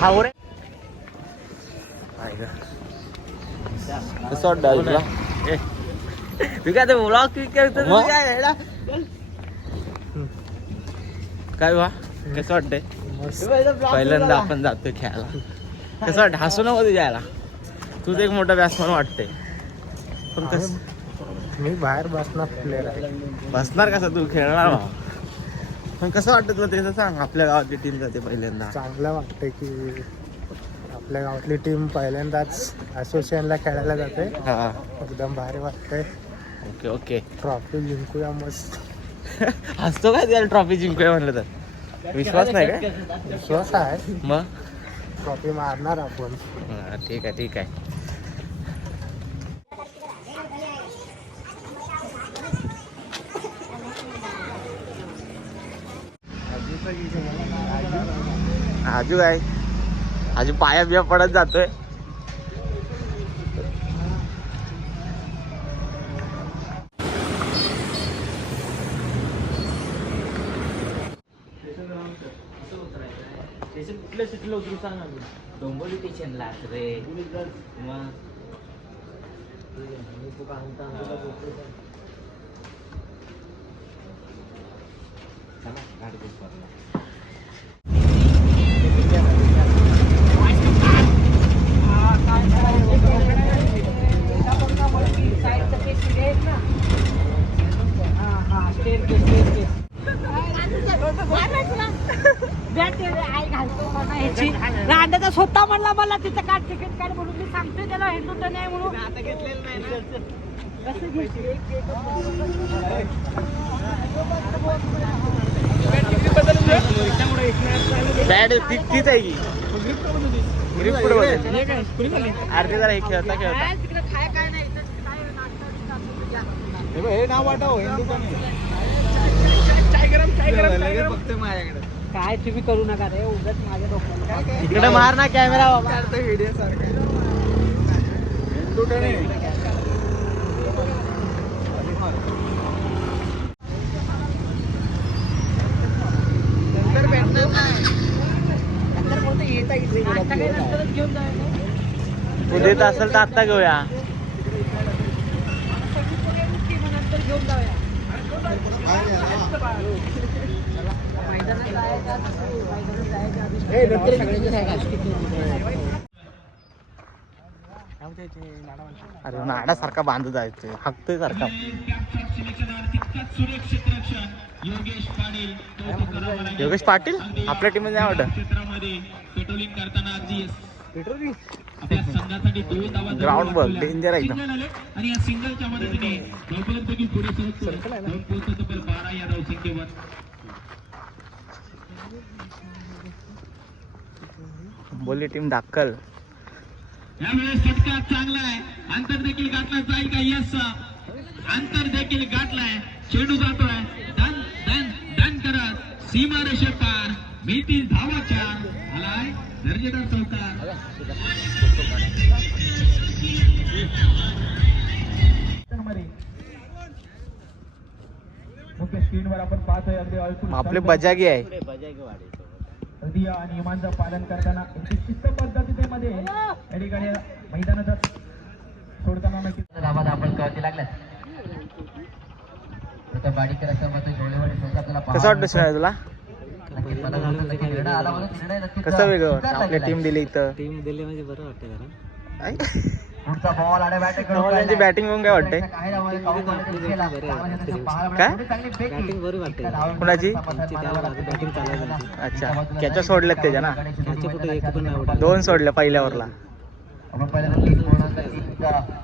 हा रे कसं वाटतं तुला? तू काय ब्लॉग क्लिक करतो काय वा कसं वाटतंय? पहिल्यांदा आपण जातोय खेळायला. कसं वाटतं? हसू नको तुझ्या यायला. तूच एक मोठा बॅट्समन वाटते. पण मी बाहेर बसणार प्लेअर आहे. बसणार कसं तू खेळणार? पण कसं वाटतं तुला ते सांग. आपल्या गावातली टीम जाते पहिल्यांदा. चांगलं वाटतंय की आपल्या गावातली टीम पहिल्यांदाच असोसिएशनला खेळायला जाते. हा एकदम भारी वाटतंय. Okay okay. ट्रॉफी जिंकूया मस्त. हसतो काय त्याला ट्रॉफी जिंकूया म्हणलं तर? विश्वास नाही काय? विश्वास आहे. मग ट्रॉफी मारणार आपण. ठीक आहे ठीक आहे. आजू काय आजू पाया बिया पडत जातोय. कुठल्या सिटीला उतरू सांग ना. डोंबोली स्टेशनला रे. मग रांडाचा स्वतः म्हणला मला तिथं काढ तिकीट काढ म्हणून मी सांगतोय त्याला हिंदू तर नाही म्हणून आता घेतलेलं नाही. बॅट तीच आहे की ग्रिप पुढे अर्धे जरा हे खेळता खेळता तिकडे खाय काय नाही हे नाव वाटाव हिंदू बघतोय माझ्याकडे. काय तुम्ही करू नका रे उगाच माझ्या डोक्याला इकडे मार ना कॅमेरा बाबा. व्हिडिओ सारखा नंतर भेटणार नाही. नंतर बोलतो येता इथे नंतरच घेऊन जायचं. तू देत असेल तर आत्ता घेऊया. नंतर घेऊन जाऊया. मैदानात जायचं अरे नाडा सारखा बांधत जायचं हाकतोय सारखा. योगेश पाटील आपल्या टीम मध्ये आवडत. ग्राउंड बघ डेंजर आहे एकदम. बोली टीम दाखल. यावेळेस फटका चांगला आहे. अंतर देखील गाठला जाईल का? यस अंतर देखील गाठलाय. चेंडू जातोय डन डन डन करत सीमा रेषे पार. मिळतील धावाच्या आलाय दर्जेदार चौकार. मुख्य स्क्रीनवर आपण पाहतोय अगदी आपले बजागी आहे. आणि नियमांचं पालन करताना शिस्त पद्धतीमध्ये या ठिकाणी मैदानाचा सोडताना धावा आपण कळती लागल्या. कसं वाटतं शिवाय तुला? कसं वेगळं वाटतं? आपली टीम दिली इथं. टीम दिली म्हणजे बरं वाटतं जरा. पुढचा बॉल आणि बॅटिंग त्यांची बॅटिंग बघून काय वाटतंय? काय बॅटिंग बरी वाटते. कुणाची? बॅटिंग चालू. अच्छा कॅच सोडलेत त्याच्या ना. कुठे एक पण नाही. 2 सोडले पहिल्या ओव्हरला.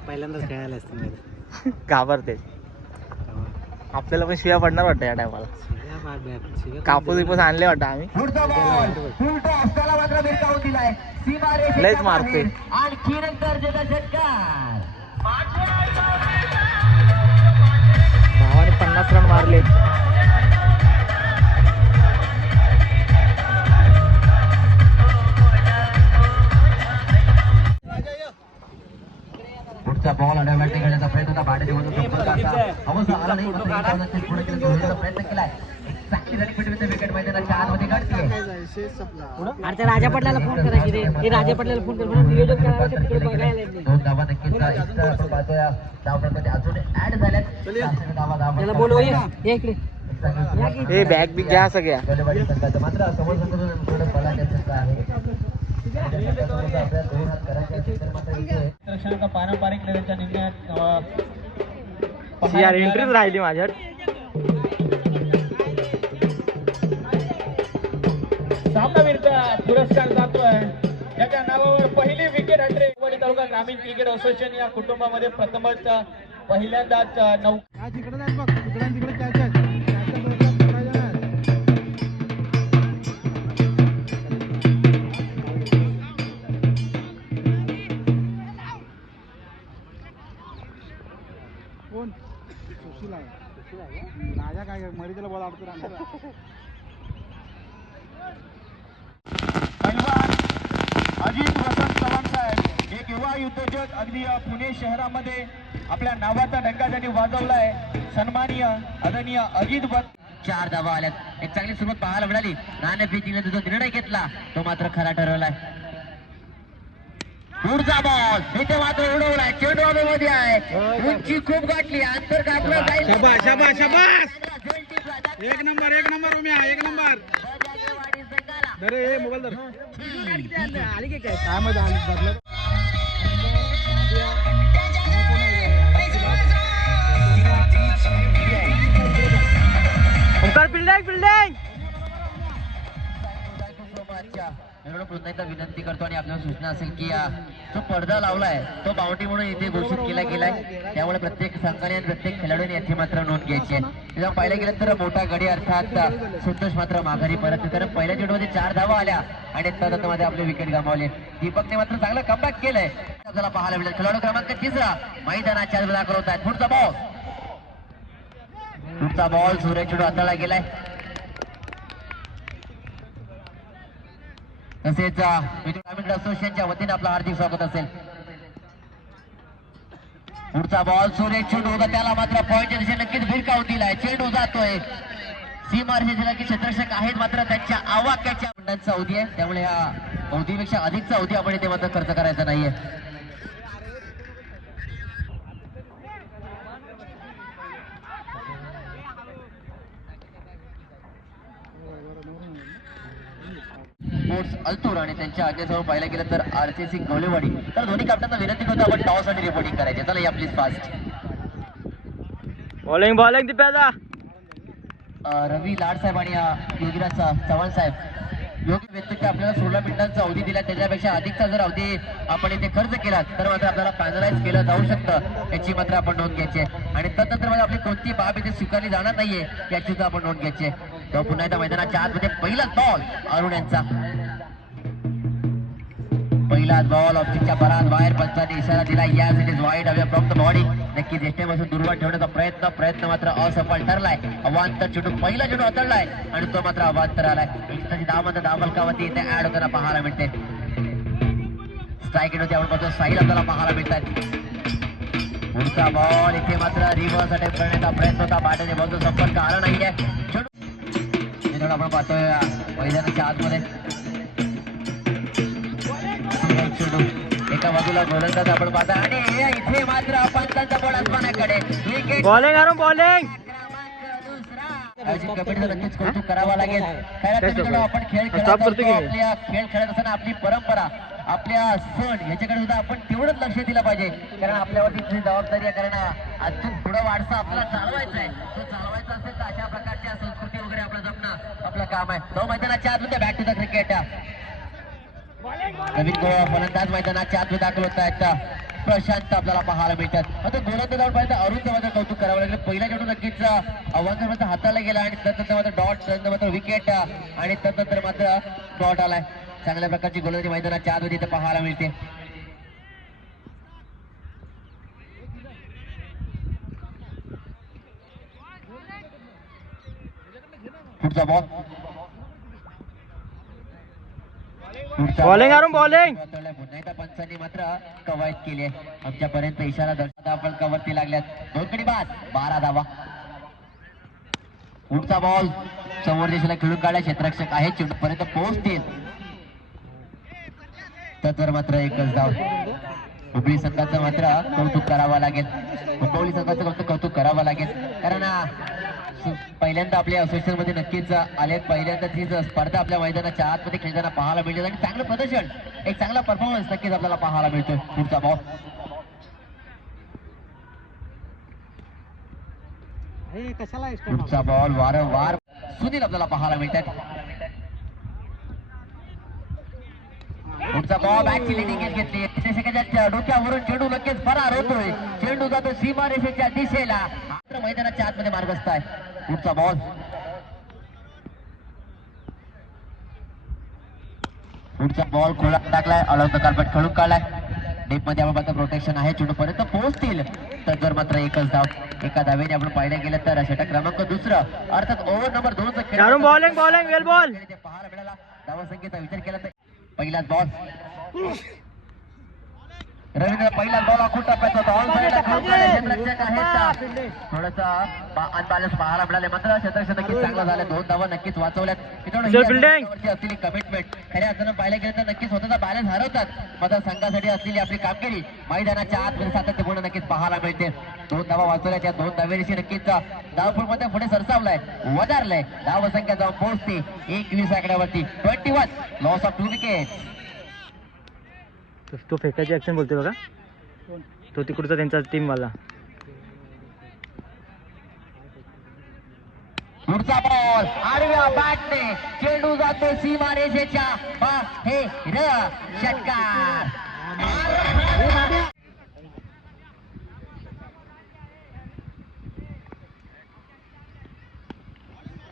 पहिल्यांदाच खेळायला असते. घाबरते. आपल्याला पण शिव्या पडणार वाटतं या टायमाला. कापूस विपूस आणले वाटतं आम्ही. लयच मारते. भावाने 50 रन मारले. पुढचा बॉल आणि बॅटिंग करण्याचा प्रयत्न होता. भाडे देऊन संपर्काचा अवस्था आला नाही. प्रयत्न केलाय. विकेट मैदानाच्या आतमध्ये गाठते. अरे त्या राजा पाटलाला फोन करायची रे, हे राजा पाटलाला फोन कर म्हणून नियोजन करावं ते तिकडे बघायला येत नाही. 2 धावा नक्कीच extra आपण पाहतोय धावमध्ये अजून ऍड झाल्यात. 6 धावा त्याला बोलव ये इकडे. हे बॅग बी घ्या सगळ्या. गोलवाडी संघाचं मात्र समोरचं थोडं बलाढ्याचं आहे. आपल्या 2 हात करायचे असेल तर मात्र इथे रक्षणाचा पारंपरिक लेवलच्या निर्णयात यार एंट्रीच राहिली माझ्यात. सामनावीरचा पुरस्कार जातोय ज्याच्या नावावर पहिली विकेट हटरे. वडी तालुका ग्रामीण क्रिकेट असोसिएशन या कुटुंबामध्ये प्रथमच पहिल्यांदाच 9 राजा काय मरीला बॉल अडतो पैलवान अजित वसंत चव्हाण साहेब एक युवा उद्योजक अगदी पुणे शहरामध्ये आपल्या नावाचा डंका त्यांनी वाजवलाय. सन्माननीय आदरणीय अजित वसंत. 4 धावा आल्यात. एक चांगली सुरुवात पाहायला मिळाली. नाणेफेकीने जो निर्णय घेतला तो मात्र खरा ठरवलाय. पुढचा बॉल इथे मात्र उडवलाय. चेंडू हवेमध्ये आहे. उंची खूप गाठली. अंतर कापलं जाईल. एक नंबर उम्या, एक नंबर. अरे मोबाईल धर. काय मध्ये आली पुन्हा एकदा विनंती करतो आणि आपल्याला सूचना असेल की जो पडदा लावलाय तो बाउंड्री म्हणून इथे घोषित केला गेलाय. त्यामुळे प्रत्येक संघाने आणि प्रत्येक खेळाडूने येथे मात्र नोंद घ्यायची आहे. जेव्हा पाहिलं गेलं तर मोठा गडी अर्थात संतोष मात्र माघारी परत. कारण पहिल्या चेंडूमध्ये 4 धावा आल्या आणि त्यामध्ये आपले विकेट गमावले. दीपकने मात्र चांगला कमबॅक केलंय. आपल्याला पाहायला मिळेल. खेळाडू क्रमांक 3 मैदानाच्या दाखल होत आहेत. पुढचा बॉल सूर्य चेंडू हाताळला गेलाय. तसेच ग्रामीण असोसिएशनच्या वतीने आपलं हार्दिक स्वागत असेल. पुढचा बॉल सूर्य चेंडू होता त्याला मात्र पॉईंटच्या दिशेने नक्कीच भिरकावून दिलाय. चेंडू जातोय सीमारेषेला की क्षेत्ररक्षक आहेत मात्र त्यांच्या आवाक्याच्या गुंडांचा अवधी आहे. त्यामुळे या अवधीपेक्षा अधिकचा अवधी आपण इथे मात्र खर्च करायचा नाहीये. स्पोर्ट्स अल्तूर आणि त्यांच्या आज्ञेसमोर पाहिलं गेलं तर RCC गवलेवाडी. तर दोन्ही कॅप्टनना विनंती करतो आपण टॉस आणि रिपोर्टिंग करायचे. चला या प्लीज फास्ट. बॉलिंग दिप्याचा. रवी लाड साहेब आणि योगीराज चव्हाण साहेब योग्य व्यक्तीच्या आपल्याला 16 मिनिटांचा अवधी दिला. त्याच्यापेक्षा अधिकचा जर अवधी आपण इथे खर्च केला तर मात्र आपल्याला फायनलाइज केलं जाऊ शकतं. याची मात्र आपण नोंद घ्यायची आहे. आणि तदनंतर मध्ये आपली कोणती बाब इथे स्वीकारली जाणार नाहीये याची सुद्धा आपण नोंद घ्यायची आहे. तो पुन्हा एकदा मैदानाच्या आतमध्ये पहिलाच बॉल अरुण यांचा. पहिलाच बॉल ऑफिसच्या परात बाहेर. पंचाने इशारा दिला यास it is wide away from the body. नक्कीच एस्टेपासून दूरवर ठेवण्याचा प्रयत्न मात्र असफल ठरलाय. अवांतर चेंडू पहिला चेंडू हाताळलाय आणि तो मात्र अवांतर आलाय. एक्स्ट्राची धाव धावलकावती इथे ऍड होताना पाहायला मिळते. स्ट्राईक येतो त्यावर मात्र साईल आपल्याला पाहायला मिळतात. पुढचा बॉल इथे मात्र रिव्हर्स अटॅक करण्याचा प्रयत्न होता. बाटने बॉलचा संपर्क आला नाहीये. चेंडू आपण पाहतोय मैदानाच्या आतमध्ये. एका बाजूला गोलंदाज आपण पाहता आणि इथे मात्र पंचांचा बॉल आसमानाकडे. विकेट बॉलिंग कमिटीचं नक्कीच कौतुक करावं लागेल. आपण खेळ खेळत आपल्या खेळ खेळत असताना आपली परंपरा आपल्या सण याच्याकडे सुद्धा आपण तेवढंच लक्ष दिलं पाहिजे. कारण आपल्यावरती जबाबदारी आहे. कारण अजून पुढं वाढसा आपल्याला चालवायचा आहे. तो चालवायचा असेल तर अशा प्रकारच्या संस्कृती वगैरे आपलं जपणं आपलं काम आहे. तो मैदानाच्या आतमध्ये बॅक टू द क्रिकेट. नवीन फलंदाज मैदानाच्या आत दाखल होत आहेत. प्रशांत आपल्याला पाहायला मिळतात. आता गोलंदाज जाऊन पाहिजे अरुणचं मात्र कौतुक करावं लागेल. पहिला चेंडू नक्कीच आव्हान मात्र हाताळला गेला आणि त्यानंतर मात्र डॉट मात्र विकेट आणि त्यानंतर मात्र डॉट आलाय. चांगल्या प्रकारची गोलंदाजी मैदानाच्या आत इथे पाहायला मिळते. पुढचा बॉल बॉलिंग पुन्हा एकदा पंचांनी मात्र कवायत केली आहे. आमच्यापर्यंत इशारा दर्शवता आपण कवरती लागल्यात. 2 गडी बाद 12 धावा. पुढचा बॉल समोर दिशेला खेळून काढला क्षेत्ररक्षक आहे चेंडू पर्यंत पोहोचतील तर मात्र एकच धाव. हुबळी संघाचं मात्र कौतुक करावं लागेल. हुबळी संघाचं फक्त कौतुक करावं लागेल कारण पहिल्यांदा आपल्या असोसिएशन मध्ये नक्कीच आले. पहिल्यांदा तीच स्पर्धा आपल्या मैदानाच्या आतमध्ये खेळताना पाहायला मिळते आणि चांगलं प्रदर्शन एक चांगला परफॉर्मन्स नक्कीच आपल्याला पाहायला मिळतोय. पुढचा बॉल कशाला पुढचा बॉल वारंवार सुनील आपल्याला पाहायला मिळतात. पुढचा बॉल बॅकची लिडिंग घेतली डोक्यावरून चेंडू लगेच फरार होतोय. चेंडू जातो सीमारेषेच्या दिशेला मात्र मैदानाच्या आतमध्ये मार्गस्थ आहे. पुढचा बॉल पुढचा बॉल खोला टाकलाय अलॉंग द कार्पेट खेळून काढलाय. डीप मध्ये आपण मात्र प्रोटेक्शन आहे चेंडू पर्यंत पोहोचतील तर जर मात्र एकच धाव. एका धावेने आपण पाहिलं गेलं तर षटक क्रमांक दुसरं अर्थात ओव्हर नंबर 2 पाहायला मिळाला. धावसंख्येचा विचार केला तर पहिलाच बॉल रवींद्र पहिलाच बॉल आखून टाकायचा होता. ऑन साईडला क्षेत्ररक्षक आहेत थोडस अनबॅलन्स पाहायला मिळाले मात्र क्षेत्ररक्षक नक्कीच चांगलं झालं. 2 धावा नक्कीच वाचवल्यात. असलेली कमिटमेंट खऱ्या अर्थानं पाहिलं गेलं तर नक्कीच स्वतःचा बॅलन्स हरवतात मात्र संघासाठी असलेली आपली कामगिरी मैदानाच्या आतमध्ये सातत्यपूर्ण नक्कीच पाहायला मिळते. 2 धावा वाचवल्या त्या 2 धावेशी नक्कीच धावफूटमध्ये पुढे सरसावलाय वधारलाय. धावसंख्या जाऊन पोहोचते 21 आकड्यावरती 21 लॉस ऑफ 2 विकेट. तो फेकायची ऍक्शन बोलतोय बघा तो तिकडचा त्यांचा टीम वाला. पुढचा बॉल आडव्या बॅटने चेंडू जातो सीमारेषेच्या बाहेर. षटकार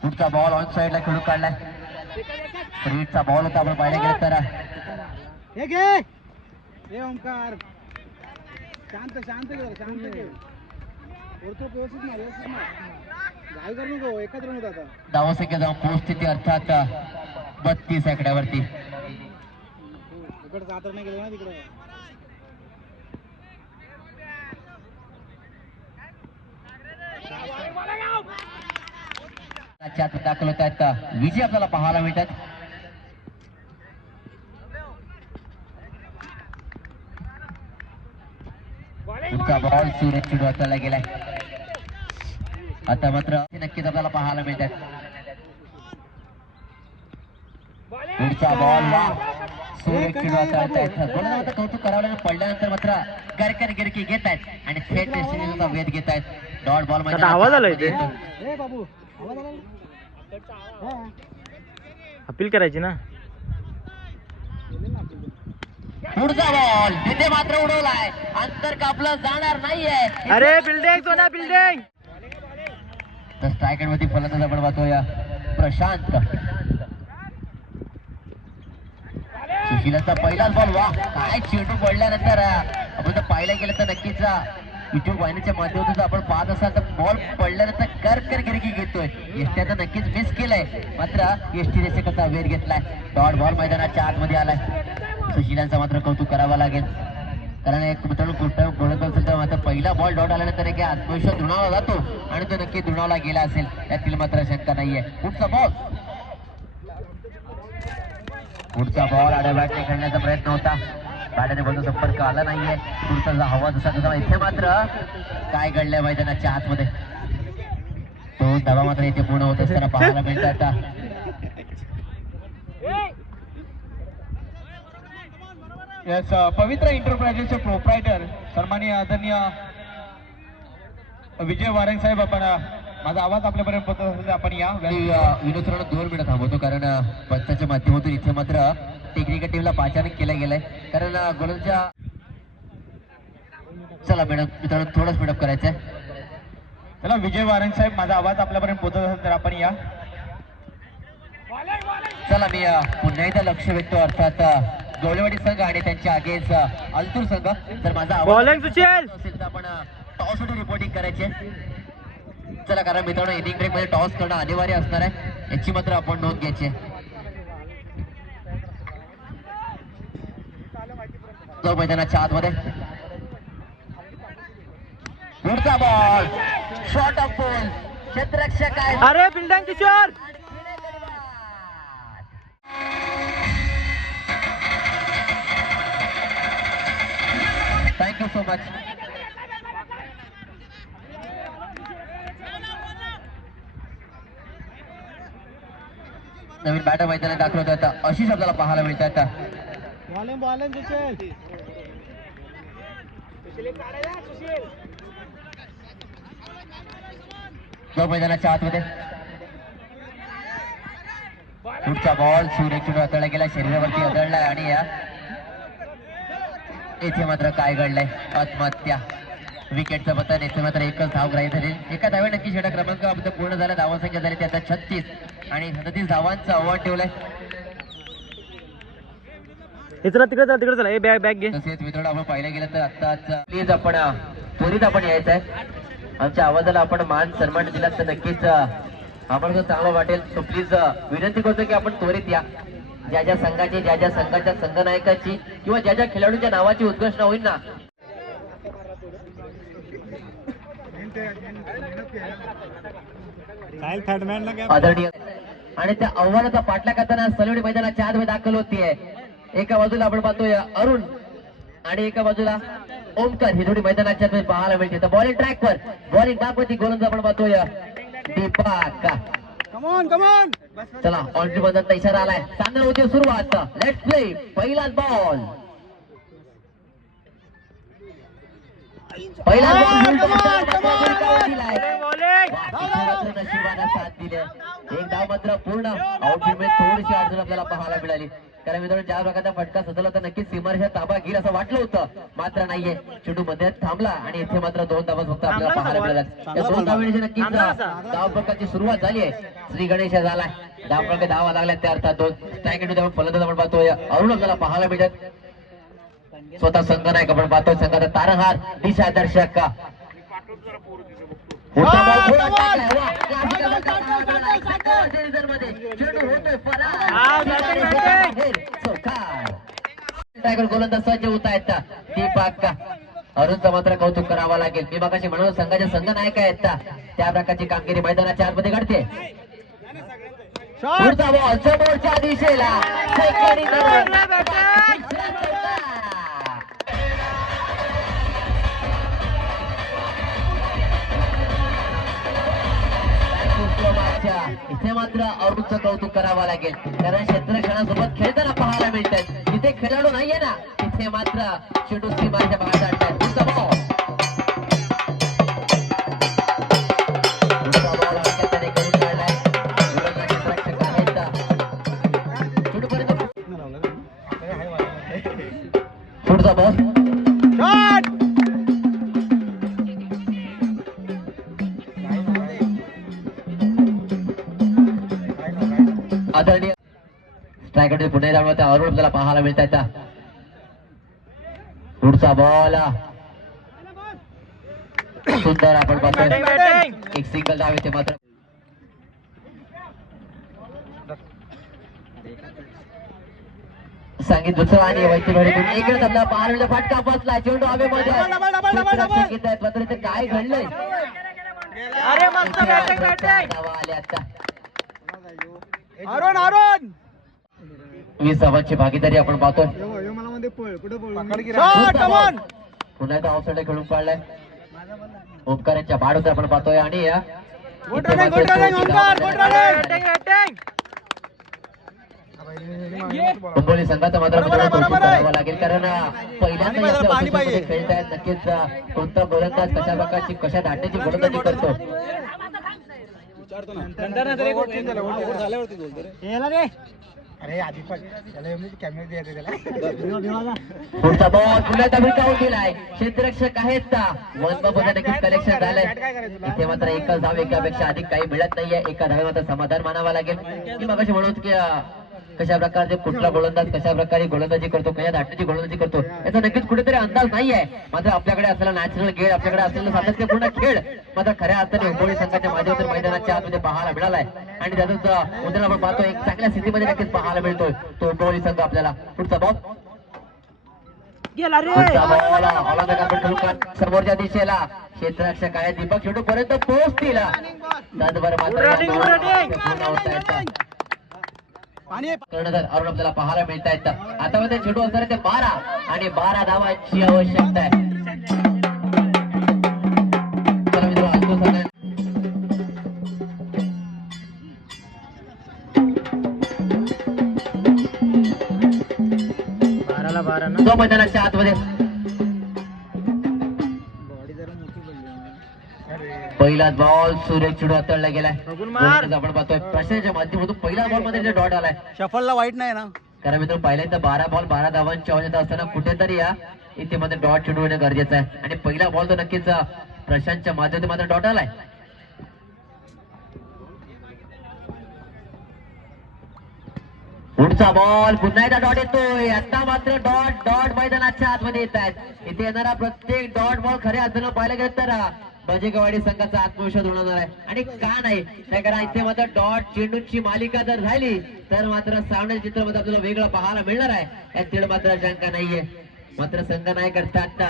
पुढचा बॉल ऑन साईडला खेळून काढलाय. रीडचा बॉल होता आपण पाहिलं गेलं तर हे ओंकार शांत शांत घे शांत घे व्यवस्थित ना घाई करू नको एकत्र होत आता. धावसंख्या जाऊन पोहोचते अर्थात 32 आकड्यावरती. इकडे सातर नाही गेलो ना तिकडे. दाखल होत आहेत विजय आपल्याला पाहायला मिळतात. पुढचा बॉल सूरज चेंडू हाताला गेलाय. आता मात्र नक्कीच आपल्याला पाहायला मिळतात. पुढचा बॉल सूरज चेंडू हाताळत कौतुक करावं पडल्यानंतर मात्र गरकर गिरकी घेत आहेत आणि थेट डेस्टिनेशनचा वेध घेत आहेत. डॉट बॉल मध्ये आवाज आलाय ते बाबू अपील करायची ना. पुढचा बॉल तिथे मात्र उडवलाय. अंतर कापलं जाणार नाहीये. अरे बिल्डिंग तो ना बिल्डिंग तर स्ट्रायकर मध्ये फलंदाज आपण पाहतोय प्रशांत. सुशीलाचा पहिलाच बॉल वा काय चेंडू पडल्यानंतर आपण पाहिलं गेलं तर नक्कीच युट्यूब वाहिनीच्या माध्यमातून आपण पाहत असाल तर बॉल पडल्यानंतर कर गिरकी घेतोय. एसटीनं नक्कीच मिस केलंय मात्र एसटी देशकाचा वेध घेतलाय. डॉट बॉल मैदानाच्या आतमध्ये आलाय. सुशीलांचा मात्र कौतुक करावं लागेल कारण एक मित्रांनो कुठं बोलत असेल तर मात्र पहिला बॉल डॉट आल्यानंतर एक आत्मविश्वास दुणावला जातो आणि तो नक्की दुणावला गेला असेल त्यातील मात्र शंका नाहीये. पुढचा बॉल आड्या बॅटने खेळण्याचा प्रयत्न होता. बॅटने बॉलचा संपर्क आला नाहीये. पुढचा हवा जसा इथे मात्र काय घडलंय मैदानाच्या आतमध्ये तो धावा मात्र इथे पूर्ण होत असताना पाहायला मिळतात. यस पवित्र एंटरप्राइजेसचे प्रोप्रायटर सन्माननीय आदरणीय विजय वारंग साहेब आपण माझा आवाज आपल्यापर्यंत पोहोचत असेल आपण या विनोद सरांना 2 मिनिटं थांबवतो कारण पंचाच्या माध्यमातून इथे मात्र टेक्निकल टीमला पाचारण केलं गेलंय कारण गोलंदाजच्या चला मॅडम मित्रांनो थोडं स्पीडअप करायचंय. चला विजय वारंग साहेब माझा आवाज आपल्यापर्यंत पोहोचत असेल तर आपण या. चला मी पुन्हा एकदा लक्ष वेधतो अर्थात गवळेवाडी संघ आणि त्यांच्या अगेन्स्ट अल्तूर संघ. जर माझा आवाज असेल तर आपण टॉस साठी रिपोर्टिंग करायचे. चला कारण मित्रांनो इनिंग ब्रेक मध्ये टॉस करणं अनिवार्य असणार आहे याची मात्र आपण नोंद घ्यायची. मैदानाच्या आतमध्ये पुढचा बॉल शॉर्ट ऑफ बॉल क्षेत्ररक्षक आहे. अरे बिल्डिंग किशोर थँक्यू सो मच. नवीन बॅटर मैदानात दाखल होत आता अशीच आपल्याला पाहायला मिळतात. बॉलेन सुशील. जो मैदानाच्या आतमध्ये पुढचा बॉल सूर्य चेंडू हाताळला गेला, शरीरावरती आदळलाय आणि या येथे मात्र काय घडलंय, आत्महत्या. विकेटचं पतन. येथे मात्र एकच धाव ग्राह्य झाली. एका धावे नक्की षटक क्रमांक पूर्ण झाला. धावांसंख्या झाली ते आता 36 आणि 37 धावांचं आव्हान ठेवलंय. तिकडे चला बॅग घे. तसेच मित्रांनो आपण पाहिलं गेलं तर आत्ताच प्लीज आपण त्वरित आपण यायचं आहे. आमच्या आवाजाला आपण मान सन्मान दिला तर नक्कीच आम्हाला चांगलं वाटेल. सो प्लीज विनंती करतो की आपण त्वरित या. ज्या ज्या संघाची, ज्या ज्या संघाच्या संघनायकाची किंवा ज्या ज्या खेळाडूंच्या नावाची उद्घोषणा होईल ना, आदरणीय आणि त्या आव्हानाचा पाठलाग करताना सलवडी मैदानाच्या आत दाखल होतीये. एका बाजूला आपण पाहतोय अरुण आणि एका बाजूला ओमकार. ही जोडी मैदानाच्या आत पाहायला मिळते. तर बॉलिंग ट्रॅकवर बॉलिंग दाखवती गोलंदाज आपण पाहतोय दीपक. कमॉन. चला ऑल्ट्री मैदानाचा इशारा आलाय. सामना होती सुरुवात. Let's play. पहिलाच बॉल. नशिबाला साथ दिली. एक धाव मात्र पूर्ण आउटफील्ड मध्ये थोडीशी अडचण आपल्याला पाहायला मिळाली. कारण मित्रांनो ज्या प्रकारचा फटका सजला तर नक्कीच सीमारेषा ताबा घेईल असं वाटलं होतं, मात्र नाहीये. चेंडू मध्ये थांबला आणि इथे मात्र 2 धावा फक्त आपल्याला पाहायला मिळाल्या. या 2 धावांची नक्कीच धावफलकाची सुरुवात झाली आहे. श्री गणेश झालाय. धावफलक धावा लागल्या त्या अर्थात 2 स्ट्राईक मध्ये आपण फलंदाज आपण पाहतोय अरुण आपल्याला पाहायला मिळतात. स्वतः संघ नाही आपण पाहतोय संघाचा तारणहार दिशा दर्शक. गोलंदाज सज्ज होत आहेत दीपक. अरुणचं मात्र कौतुक करावं लागेल. मी मगाशी म्हणून संघाचे संघ नायक आहेत त्या प्रकारची कामगिरी मैदानाच्या आतमध्ये घडते. पुढचा बॉल समोरच्या दिशेला. इथे मात्र अरुणचं कौतुक करावं लागेल. कारण क्षेत्ररक्षणासोबत खेळताना पाहायला मिळतात. तिथे खेळाडू नाहीये ना, तिथे मात्र चेंडू सीमाच्या बाहेर जातात. पुढचा बॉल त्याने करून काढलाय. क्षेत्ररक्षक आहेत. चेंडूपर्यंत पुढचा बॉल. आदरणीय स्ट्रायकर पुन्हा एकदा अरुण आपल्याला पाहायला मिळत आहेत. पुढचा बॉल सुंदर आपण पाहतोय. एक सिंगल धाव येते मात्र संगीत दुसरं आणि वैद्यवाडी इकडे आपल्याला पाहायला मिळतं. फटका बसला. चेंडू हवेमध्ये मात्र इथे काय घडलंय. आले आता अरुण 20 धावांची भागीदारी आपण पाहतोय. पुन्हा एकदा ऑफसाईडला खेळून पाडलाय. ओमकार यांच्या बाडूत आपण पाहतोय आणि या हिंगोली संघाचा मात्र करावं लागेल. कारण पहिल्यांदा खेळतायत. नक्कीच कोणता गोलंदाज कशा प्रकारची कशा धाटण्याची गोलंदाजी करतो. पुढचा बॉल पुन्हा धबिकावून दिलाय. क्षेत्ररक्षक आहेत. नक्कीच कलेक्शन झालंय. इथे मात्र एकच धाव एकापेक्षा अधिक काही मिळत नाहीये. एका धावे मात्र समाधान मानावं लागेल. मी मगाशी म्हणून की कशा प्रकारचे कुठला गोलंदाज कशा प्रकारे गोलंदाजी करतो, कशा धाटण्याची गोलंदाजी करतो याचा नक्कीच कुठेतरी अंदाज नाहीये. मात्र आपल्याकडे असलेला नॅचरल खेळ, आपल्याकडे असलेला सातत्यपूर्ण खेळ मात्र खऱ्या अर्थाने हिंगोली संघाच्या माध्यमातून मैदानाच्या आतमध्ये पाहायला मिळालाय. आणि त्यातून उद्याला आपण पाहतो एक चांगल्या स्थितीमध्ये नक्कीच पाहायला मिळतोय तो हिंगोली संघ आपल्याला. पुढचा बॉल समोरच्या दिशेला क्षेत्ररक्षक आहे दीपक. चेंडू पर्यंत पोहोचतील. त्याचबरोबर अरुण आपल्याला पाहायला मिळत आहेत. आता मध्ये चेंडू असणार ते 12 आणि 12 धावांची आवश्यकता आहे. 12 ना. तो मैदानाच्या आतमध्ये पहिलाच बॉल सूर्य चिडू हाताळला गेलाय. आपण पाहतोय प्रश्नाच्या माध्यमातून पहिला बॉल मध्ये डॉट आलाय. शफलला वाईट नाही ना. कारण मित्र पहिल्यांदा 12 बॉल 12 धावांच्या अवस्थेत असताना कुठेतरी या इथे मध्ये डॉट चिडू होणे गरजेचं आहे. आणि पहिला बॉल तर नक्कीच प्रशांतच्या माध्यमातून मात्र डॉट आलाय. पुढचा बॉल पुन्हा एकदा डॉट येतोय. आता मात्र डॉट डॉट मैदानाच्या आतमध्ये येत आहेत. इथे येणारा प्रत्येक डॉट बॉल खऱ्या अर्थानं पाहायला गेलं तर बजेगवाडी संघाचा आत्मविश्वास होणार आहे. आणि का नाही त्या कारण इथे मात्र डॉट चेंडूची मालिका जर झाली तर मात्र सामन्याच्या चित्रामध्ये आपल्याला वेगळं पाहायला मिळणार आहे. यात तीळ मात्र शंका नाहीये. मात्र संघ नाही करता आता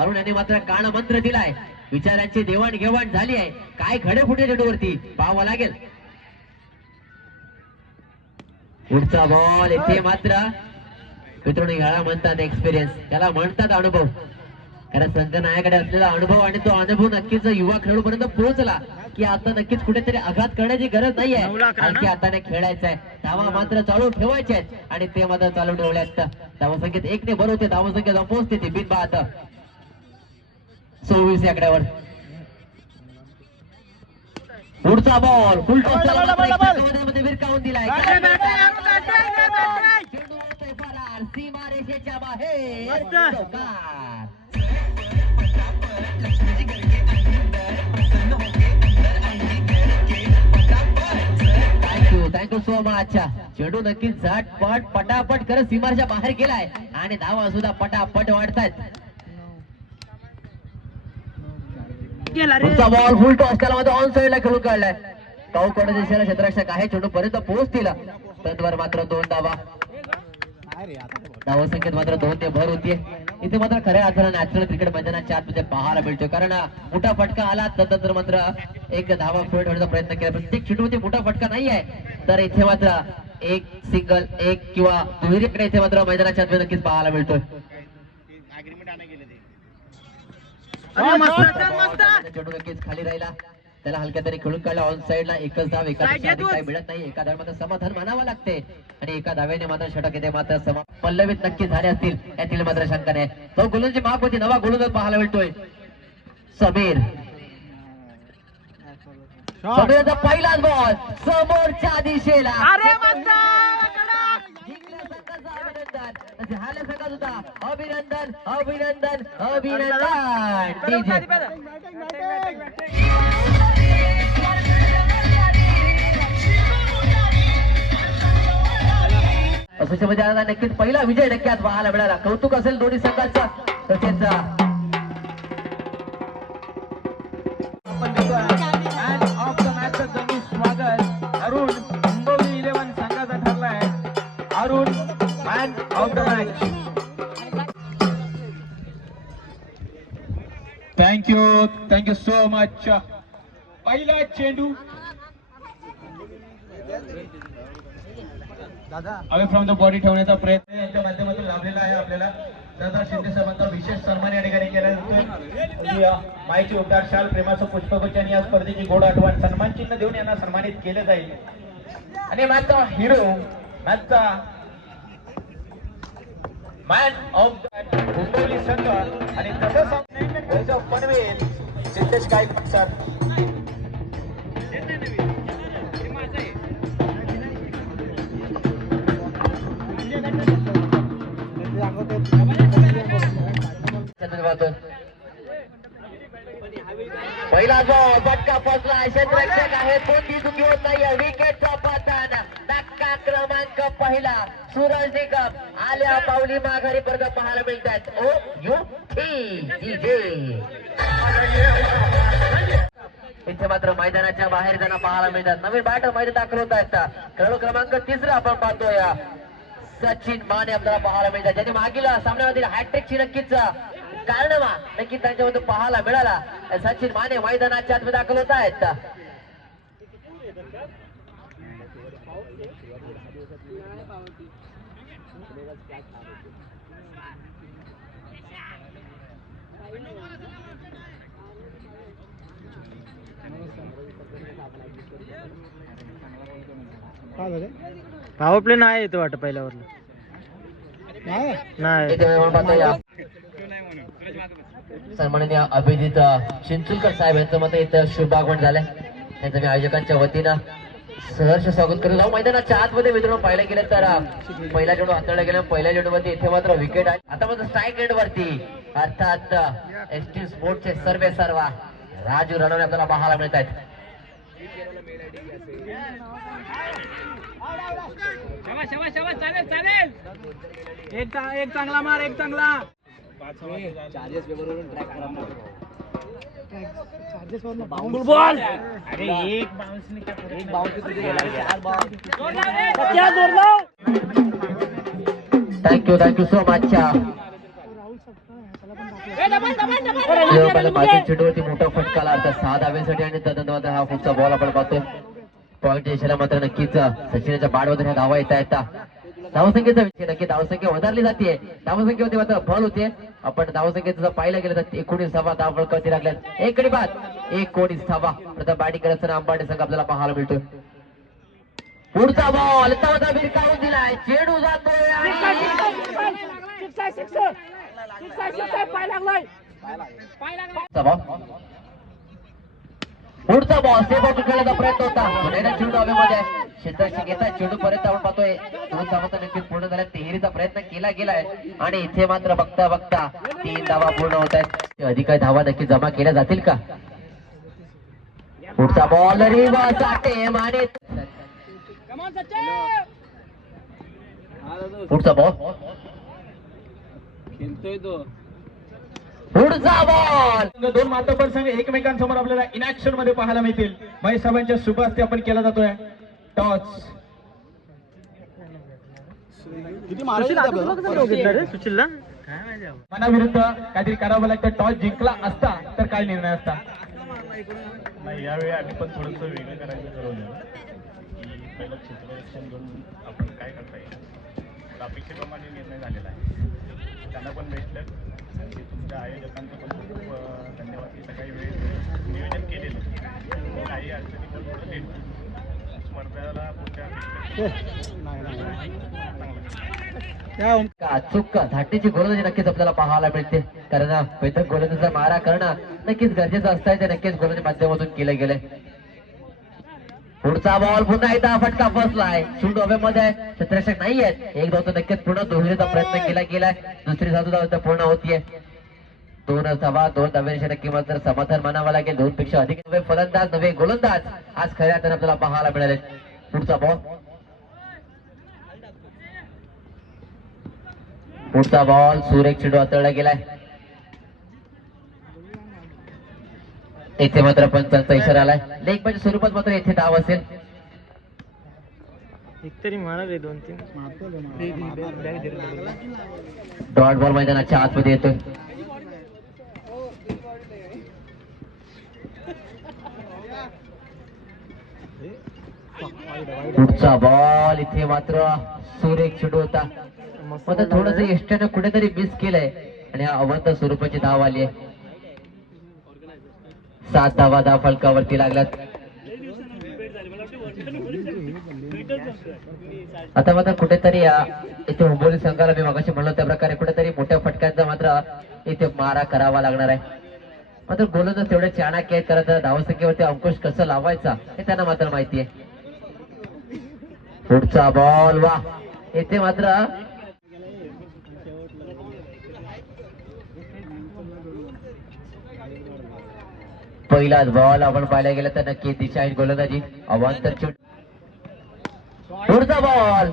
अरुण यांनी मात्र कान मंत्र दिलाय. विचारांची देवाणघेवाण झाली आहे. काय घडे फुटे चेंडूवरती पाहावं लागेल. पुढचा बॉल इथे मात्र मित्रांनो ह्याला म्हणतात एक्सपिरियन्स, त्याला म्हणतात अनुभव. कारण संघनायकाकडे असलेला अनुभव आणि तो अनुभव नक्कीच युवा खेळाडूपर्यंत पोहोचला की आता नक्कीच कुठेतरी आघात करण्याची गरज नाहीये. आणखी हाताने खेळायचं आहे. धावा मात्र चालू ठेवायचे आहेत आणि ते मात्र चालू ठेवल्यात. धावा संख्येत 1 ने भर होते. धावा संख्येत पोहोचते ती बिनबाद 26 या आकड्यावर. पुढचा बॉल मध्ये विरकावून दिलाय. सीमारेषेच्या बाहेर थँक्यू सो मच. चेंडू नक्कीच झटपट पटापट करत सीमारेषेच्या बाहेर गेलाय आणि धावा सुद्धा पटापट वाढतायत. पुढचा बॉल फुल टॉस त्याला मध्ये ऑन साइडला खेळून काढलाय. काऊकडे दिशेला क्षेत्ररक्षक आहे. चेंडू पर्यंत पोहोचतील. तंतवर मात्र 2 धावा. धावा संख्येत मात्र 2 ने भर होतीये. इथे मात्र खऱ्या अर्थानं नॅचरल क्रिकेट मैदानाच्या आतमध्ये पाहायला मिळतोय. कारण मोठा फटका आला तर मात्र 1 धावा फेड होण्याचा प्रयत्न केला. प्रत्येक चेंडूमध्ये मोठा फटका नाही आहे तर इथे मात्र 1 सिंगल 1 किंवा दुहेरीकडे इथे मात्र मैदानाच्या आतमध्ये नक्कीच पाहायला मिळतोय. चेंडू नक्कीच खाली राहिला. त्याला हलक्या तरी खेळून काढला. ऑन साइडला एकच धाव. एका काही मिळत नाही. एका धाव मात्र समाधान मानावं लागते आणि एका धाव्याने मात्र षटक येते. मात्र पल्लवित नक्की झाले असतील यातील मात्र शंका नाही. तो गोलंदाजी माग होती. नवा गोलंदाज पाहायला मिळतोय समीर. समीरचा पहिलाच बॉल समोरच्या दिशेला. झालं सगळं सुद्धा अभिनंदन अभिनंदन अभिनंदन. असोसिएशनमध्ये आला नक्कीच पहिला विजय नक्की आज पाहायला मिळाला. कौतुक असेल दोन्ही संघाचा. तसेच स्वागत अरुण मुंबई 11 संघाचा ठरलाय. Arun man of the match. Thank you so much. पहिला चेंडू अवे फ्रॉम द बॉडी ठेवण्याचा प्रयत्न यांच्या माध्यमातून लाभलेला आहे. आपल्याला सरदार शिंदे साहेबांचा विशेष सन्मान या ठिकाणी केला जातोय. मायेची उद्गार शाल प्रेमाचं पुष्पगुच्छ आणि या स्पर्धेची गोड आठवण सन्मान चिन्ह देऊन यांना सन्मानित केलं जाईल. आणि मॅचचा हिरो मॅचचा मॅन ऑफ मुंबई संघ आणि तसंच पनवेल सिद्धेश काय सर. पहिला जो फटका पोचला. क्षेत्ररक्षक आहे. कोणती चुकी होत नाहीये. विकेटचा पतन. धक्का क्रमांक पहिला. सूरज निकम आल्या पावली माघारी परत पाहायला मिळतात. ओ यू टी जे इथे मात्र मैदानाच्या बाहेर त्यांना पाहायला मिळतात. नवीन बॅटर मैदान दाखल होत आहेत. खेळाडू क्रमांक 3 आपण पाहतोय सचिन माने आपल्याला पाहायला मिळतात. ज्यांनी मागील सामन्यामधील हॅट्रिकची नक्कीच कारनामा नक्की त्यांच्यामध्ये पाहायला मिळाला. सचिन माने मैदानाच्या आत दाखल होत आहेत. पॉवर प्ले नाही येतो वाटत पहिल्यावरला. नाही इथे आपण पाहतोय सन्माननीय अभिजित चिंचुलकर साहेब यांचं मत इथं शुभ आगमन झालंय. त्यांचं मी आयोजकांच्या वतीनं सहर्ष स्वागत करू. जाऊ मैदानाच्या आतमध्ये मित्रांनो पाहिलं गेलं तर पहिला चेंडू हाताळला गेला. पहिल्या चेंडूमध्ये इथे मात्र विकेट आहे. आता मात्र स्ट्राईक रेट वरती अर्थात एसटी स्पोर्टचे सर्वे सर्वा राजू रणवणे आपल्याला पाहायला मिळत आहेत. एक चांगला मार, एक चांगला. Thank you so much. मागील चेंडूवरती मोठा फटका लागला 6 धाब्यांसाठी आणि तदनंतर हा पुढचा बॉल आपण पाहतोय. पॉईंट यशाला मात्र नक्कीच सचिनच्या बॅटमधून ह्या धावा येता धावसंख्येचा विषय नक्की धावसंख्या वधारली जाते. धावसंख्येवरती मात्र फळ होते. आपण धावसंख्येचं जर पाहिलं गेलं तर 19 धावा धावफळकावरती लागल्यात. एक गडी बाद 19 धावा प्रथम बॅटिंग करत असताना अंबाडे संघ आपल्याला पाहायला मिळतोय. पुढचा बॉल तवदा भिरकावून दिलाय. चेंडू जातोय पुढचा बॉल सेफ आउट खेळण्याचा प्रयत्न होता. चेंडू हवेमध्ये क्षेत्ररक्षक घेतात. चेंडू पर्यंत आपण पाहतोय 2 धावा तर नक्कीच पूर्ण झाल्या. तिहेरीचा प्रयत्न केला गेलाय आणि इथे मात्र बघता बघता 3 धावा पूर्ण होत आहेत. अधिक धावा नक्की जमा केल्या जातील का? पुढचा बॉल पुढचा बॉल पुढचा बॉल. 2 मातबर संघ एकमेकांसमोर आपल्याला इनॅक्शन मध्ये पाहायला मिळतील. महेश साहेबांच्या शुभ हस्ते आपण केला जातोय टॉस. सुशीलला मनाविरुद्ध काहीतरी करावं लागतं. टॉस जिंकला असता तर काय निर्णय असता? नाही, यावेळी आम्ही पण थोडंसं वेगळं करायचं ठरवलं की पहिलं क्षेत्ररक्षण घेऊन आपण काय करता येईल अपेक्षेप्रमाणे निर्णय झालेला आहे. त्यांना पण भेटलं आणि तुमच्या आयोजकांचं पण खूप धन्यवाद की सकाळी वेळेत नियोजन केलेलं. काही अडचणी पण थोडं लेट स्पर्धेला अचूक धाटीची गोलंदाजी नक्कीच आपल्याला पाहायला मिळते. कारण बैठक गोलंदाजीचा मारा करणं नक्कीच गरजेचं असतंय. ते नक्कीच गोलंदाजी माध्यमातून केलं गेलंय. पुढचा बॉल पुन्हा एकदा फटका बसलाय. चेंडू हवेमध्ये आहे. क्षेत्ररक्षक नाही आहेत. एक धाव तर नक्कीच पुन्हा दुहेरीचा प्रयत्न केला गेलाय. दुसरी धाव पूर्ण होतीये. 2 धावा 2 धाव्यांशी नक्की मात्र समाधान मानावं लागेल. 2 पेक्षा अधिक नवे फलंदाज नवे गोलंदाज आज खऱ्या अर्थाने आपल्याला पाहायला मिळाले. पुढचा बॉल पुढचा बॉल सुरेख चेंडू हाताळला गेलाय. इथे मात्र पंचांचा इशारा आलाय. लेग बायच्या स्वरूपात मात्र इथे धाव असेल. एकतरी मारावे 2-3 डॉट बॉल मैदानाच्या आतमध्ये येतोय. पुढचा बॉल इथे मात्र सुरेख चेंडू होता. मात्र थोडस एसट्यानं कुठेतरी मिस केलंय आणि अवंत स्वरूपाची धाव आली आहे. 7 धावा धाव फलकावरती लागल्यात. आता मात्र कुठेतरी इथे हुंबोली संघाला मी मगाशी म्हणलो त्या प्रकारे कुठेतरी मोठ्या फटक्यांचा मात्र इथे मारा करावा लागणार आहे. मात्र गोलंदाज तेवढे चाणक्य आहेत. करत धावसंख्येवरती अंकुश कसं लावायचा हे त्यांना मात्र माहिती आहे. पुढचा बॉल वा इथे मात्र पहिलाच बॉल आपण पाहायला गेलं तर नक्की दिशाहीन गोलंदाजी अवांतर चेंडू. पुढचा बॉल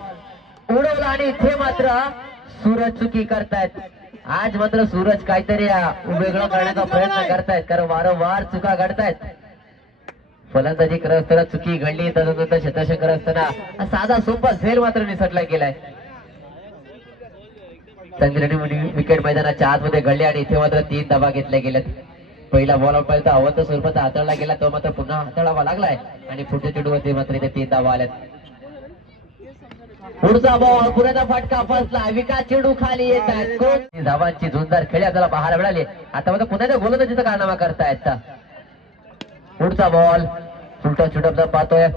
उडवला आणि इथे मात्र सूरज चुकी करतायत. आज मात्र सूरज काहीतरी वेगळं करण्याचा प्रयत्न करतायत. कारण वारंवार चुका घडतायत. फलंदाजी करत असताना चुकी घडली. तदनंतर क्षेत्ररक्षण करत असताना साधा सोपा झेल मात्र निसटला गेलाय. चांगली विकेट मैदानाच्या आतमध्ये घडली आणि इथे मात्र 3 धावा घेतल्या गेल्यात. पहिला बॉल आउट पाहिजे अवंत स्वरूपात हाताळला गेला. तो मात्र पुन्हा हाताळावा लागलाय आणि पुढच्या चेंडूवरती मात्र इथे 3 धावा आल्यात. पुढचा बॉल पुण्याचा फटका फसला. विकास चेंडू खाली येत आहेत. धावांची जोरदार खेळी आपल्याला पाहायला मिळाली. आता मात्र पुण्याच्या गोलंदाजीचा कारनामा करतायत. पुढचा बॉल उलटा चेंडू पाहतोय.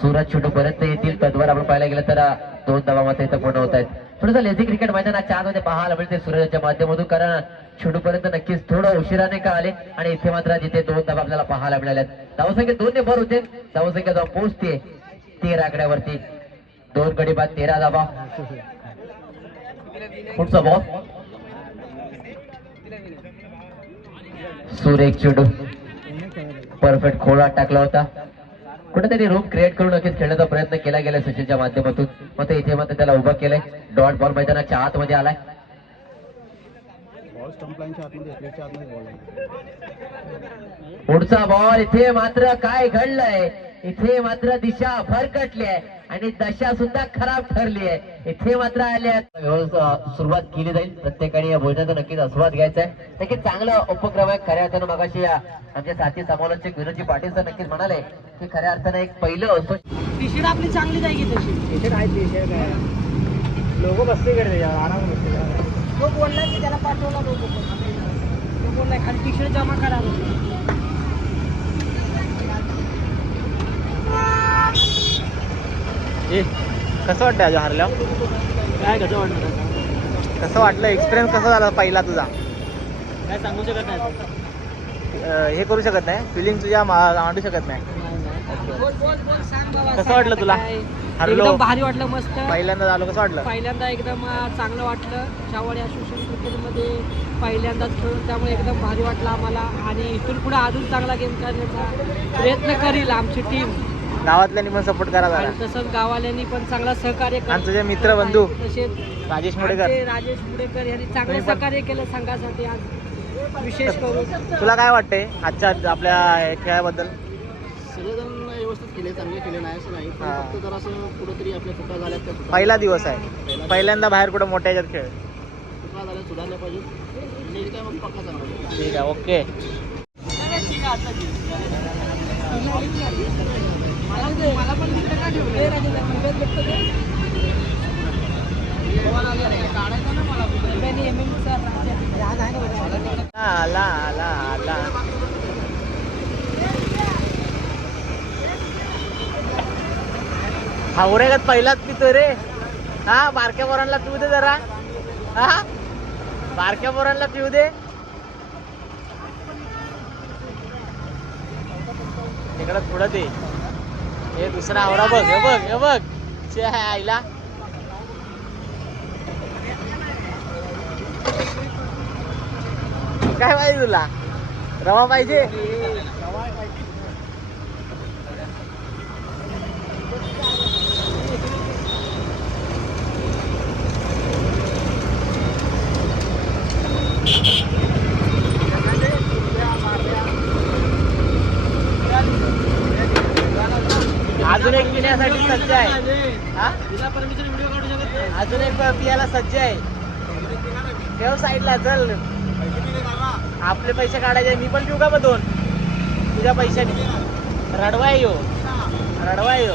सूरज चेंडू पर्यंत येतील. तद्वार आपण पाहायला गेलं तर 2 धावा मात्र इथं पूर्ण होत आहेत. थोडंसं लेझी क्रिकेट मैदानाच्या आतमध्ये पाहायला मिळते सूर्याच्या माध्यमातून, कारण शेवटपर्यंत नक्कीच थोडं उशिराने का आले आणि इथे मात्र जिथे 2 धावा आपल्याला पाहायला मिळाल्या. धावसंख्या 2 ने भर होते. धावसंख्या जाऊन पोहोचते 13 आकड्यावरती. 2 गडी बाद 13 धावा. पुढचा बॉल सुरेख चेंडू परफेक्ट खोळा टाकला होता. कुठेतरी रूम क्रिएट करून नक्कीच खेळण्याचा प्रयत्न केला गेला सचिनच्या माध्यमातून. मात्र इथे मात्र त्याला उभं केलंय. डॉट बॉल मैदानाच्या आतमध्ये आलाय. पुढचा बॉल इथे मात्र काय घडलंय, इथे मात्र दिशा भरकटली आहे आणि दशा सुद्धा खराब ठरली आहे. इथे मात्र आल्या सुरुवात केली जाईल. प्रत्येकाने या भोजनाचा नक्कीच आस्वाद घ्यायचा आहे. नक्कीच चांगला उपक्रम आहे खऱ्या अर्थानं. मगाशी आमच्या साथी समालोचक विनोदजी पाटील सर नक्कीच म्हणाले की खऱ्या अर्थानं एक पहिलं असतो. टी-शर्ट आपली चांगली जायची तशी. लोक बसते करते आराम बसते. तो बोलला की त्याला पाठवला लोक तो बोलला खाली टी-शर्ट जमा करा. कसं वाटतं आज हारल्या? काय कसं वाटतं? कसं वाटलं? एक्सपिरियन्स कसा झाला पहिला तुझा? काय सांगू शकत नाही. हे करू शकत नाही, फिलिंग तुझ्या मांडू शकत नाही. कसं वाटलं तुला? हरलो. एकदम भारी वाटलं. मस्त पहिल्यांदा झालो. कसं वाटलं? पहिल्यांदा एकदम चांगलं वाटलं. शावडी असोसिएशन क्रिकेटमध्ये पहिल्यांदाच खेळून, त्यामुळे एकदम भारी वाटलं आम्हाला. आणि इथून पुढे अजून चांगला गेम करण्याचा प्रयत्न करील आमची टीम. गावातल्यांनी पण सपोर्ट करा जरा. आणि तसंच गावाल्यांनी पण चांगला सहकार्य आणि तुझे मित्र बंधू तसेच राजेश मुडेकर. राजेश मुडेकर यांनी चांगलं सहकार्य केलं संघासाठी आज विशेष करून. तुला काय वाटतंय आजच्या आपल्या खेळाबद्दल? सगळेजण व्यवस्थित केले, चांगले केले नाही असं नाही, पण हा. फक्त जरासं कुठंतरी आपल्या चुका झाल्यात त्या पहिला दिवस आहे, पहिल्यांदा बाहेर कुठं मोठ्या ह्याच्यात खेळ. चुका झाल्या सुधारल्या पाहिजे. नेक्स्ट टाइम मग पक्का चांगला होईल. ठीक आहे, ओके. मला पण तिकडे का ठेवलं? आला आला आला. हावरेगात पहिलाच पितो रे. हा, बारक्या पोरांना पिऊ दे जरा. हा, बारक्या पोरांना पिऊ दे. इकडं थोडं दे. हे दुसरा आवरा बघ, हे बघ, हे बघ. चे आईला काय पाहिजे तुला? रवा पाहिजे? अजून एक पिण्यासाठी सज्ज आहे. हा? अजून एक पियाला सज्ज आहे. ठेव साईडला. चल, आपले पैसे काढायचे. मी पण पिऊ का मग 2 तुझ्या पैशाने? रडवा येऊ, रडवा येऊ.